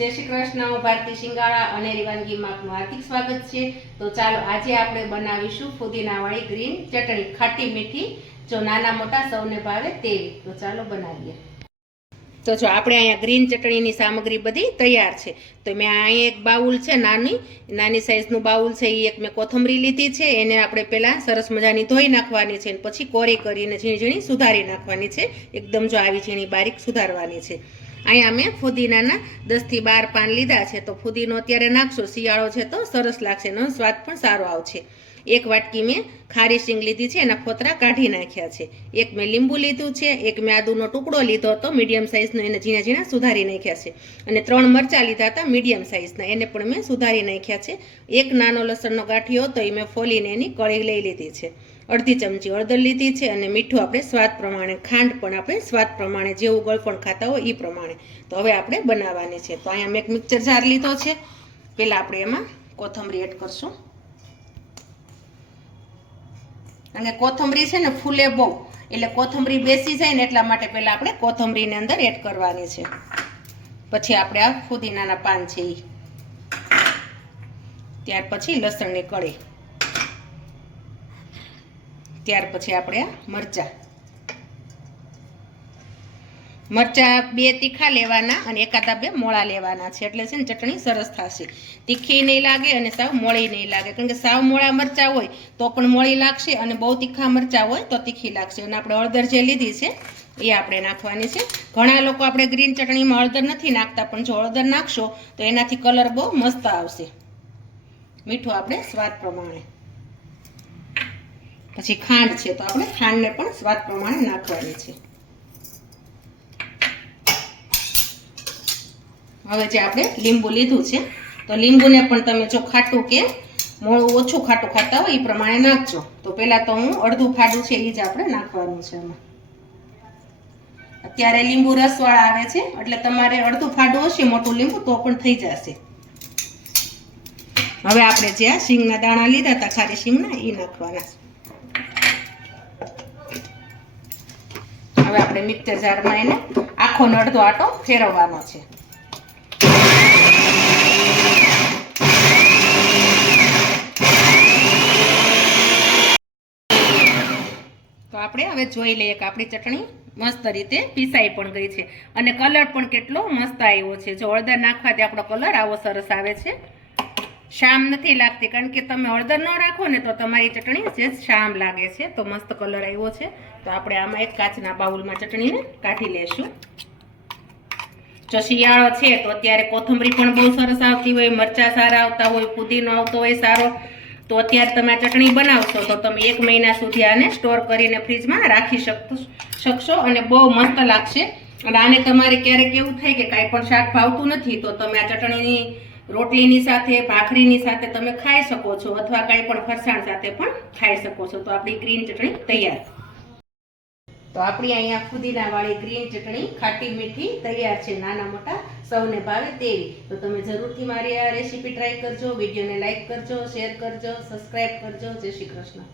જય શ્રી કૃષ્ણ, હું ભારતી શિંગાળા અને વાનગીમાં આપનું હાર્દિક સ્વાગત છે. તો ચાલો, આજે આપણે બનાવીશું ફુદીનાવાળી ગ્રીન ચટણી, ખાટી મીઠી, જો નાના મોટા સૌને ભાવે તેવી. તો ચાલો બનાવીએ. તો જો આપણે અહીંયા ગ્રીન ચટણીની સામગ્રી બધી તૈયાર છે. તો મેં અહીંયા એક બાઉલ છે નાની નાની સાઇઝનું બાઉલ છે એ એક મેં કોથમરી લીધી છે, એને આપણે પહેલાં સરસ મજાની ધોઈ નાખવાની છે અને પછી કોરી કરીને ઝીણી ઝીણી સુધારી નાખવાની છે. એકદમ જો આવી ઝીણી બારીક સુધારવાની છે. અહીંયા મેં ફુદીનાના દસથી બાર પાન લીધા છે. તો ફુદીનો અત્યારે નાખશો, શિયાળો છે તો સરસ લાગશે એનો સ્વાદ પણ સારો આવશે. એક વાટકી મેં ખારી સિંગ લીધી છે, એના ફોતરા કાઢી નાખ્યા છે. એક મેં લીંબુ લીધું છે, એક મેં આદુનો ટુકડો લીધો હતો, મીડિયમ સાઇઝનો એને ઝીણા ઝીણા સુધારી નાખ્યા છે. અને ત્રણ મરચાં લીધા હતા મીડિયમ સાઇઝના, એને પણ મેં સુધારી નાખ્યા છે. એક નાનો લસણનો ગાંઠિયો હતો, એ મેં ફોલીને એની કળી લઈ લીધી છે. અડધી ચમચી હળદર લીધી છે અને મીઠું આપણે સ્વાદ પ્રમાણે, ખાંડ પણ આપણે સ્વાદ પ્રમાણે, જેવું ગળપણ ખાતા હોય એ પ્રમાણે. તો હવે આપણે બનાવવાની છે. તો અહીંયા મેં એક મિક્સર જાર લીધો છે. પહેલાં આપણે એમાં કોથમરી એડ કરશું. કે કોથમરી છે ને ફૂલે બહુ. એટલે કોથમરી બેસી જાય ને એટલા માટે પહેલાં આપણે કોથમરીને અંદર એડ કરવાની છે. પછી આપણે આ ફુદીનાના પાન છે એ ત્યાર પછી લસણની કળી. ત્યાર પછી આપણે આ મરચાં. મરચાં બે તીખા લેવાના અને એકાદા બે મોળા લેવાના છે. એટલે છે ને ચટણી સરસ થશે. તીખી નહીં લાગે અને સાવ મોળી નહીં લાગે. કારણ કે સાવ મોળા મરચાં હોય તો પણ મોળી લાગશે અને બહુ તીખા મરચાં હોય તો તીખી લાગશે. અને આપણે હળદર જે લીધી છે, એ આપણે નાખવાની છે. ઘણા લોકો આપણે ગ્રીન ચટણીમાં હળદર નથી નાખતા, પણ જો હળદર નાખશો તો એનાથી કલર બહુ મસ્ત આવશે. મીઠું આપણે સ્વાદ પ્રમાણે. પછી ખાંડ છે તો આપણે ખાંડને પણ સ્વાદ પ્રમાણે નાખવાની છે. હવે જે આપણે લીંબુ લીધું છે, તો લીંબુને પણ તમે જો ખાટું કે મોળું ઓછું ખાટું ખાતા હોય એ પ્રમાણે નાખજો. તો પહેલાં તો હું અડધું ફાડું છે એ જ આપણે નાખવાનું છે એમાં અત્યારે લીંબુ રસવાળા આવે છે, એટલે તમારે અડધું ફાડું હશે, મોટું લીંબુ, તો પણ થઈ જશે. હવે આપણે જે આ શીંગના દાણા લીધા હતા, ખારી શીંગના એ નાખવાના. હવે આપણે મિક્સર જારમાં એને આખો ને અડધો આટો ફેરવવાનો છે. આપણે હવે જોઈ લઈએ કે આપણી ચટણી મસ્ત રીતે પીસાઈ પણ ગઈ છે. અને કલર પણ કેટલો મસ્ત આવ્યો છે. જો હળદર નાખવાથી આપણો કલર આવો સરસ આવે છે. શામ નથી લાગતી, કારણ કે તમે હળદર ન રાખો ને તો તમારી ચટણી જે શામ લાગે છે, તો મસ્ત કલર આવ્યો છે. તો આપણે આમાં એક કાચના બાઉલમાં ચટણીને કાઢી લેશું. જો શિયાળો છે, તો અત્યારે કોથમરી પણ બહુ સરસ આવતી હોય, મરચાં સારા આવતા હોય, પુદીનો આવતો હોય સારો. તો અત્યારે તમે આ ચટણી બનાવશો તો તમે એક મહિના સુધી આને સ્ટોર કરીને ફ્રીજમાં રાખી શકશો અને બહુ મસ્ત લાગશે. અને આને તમારે ક્યારેક એવું થાય કે કાંઈ પણ શાક ભાવતું નથી, તો તમે આ ચટણીની રોટલીની સાથે, ભાખરીની સાથે તમે ખાઈ શકો છો અથવા કાંઈ પણ ફરસાણ સાથે પણ ખાઈ શકો છો. તો આપણી ગ્રીન ચટણી તૈયાર. તો આપણી અહીંયા ફુદીનાવાળી ગ્રીન ચટણી ખાટી મીઠી તૈયાર છે, નાના મોટા, સૌને ભાવે તેવી. તો તમે જરૂરથી મારી આ રેસીપી ટ્રાય કરજો, વિડીયોને લાઇક કરજો, શેર કરજો સબસ્ક્રાઈબ કરજો. જય શ્રી કૃષ્ણ.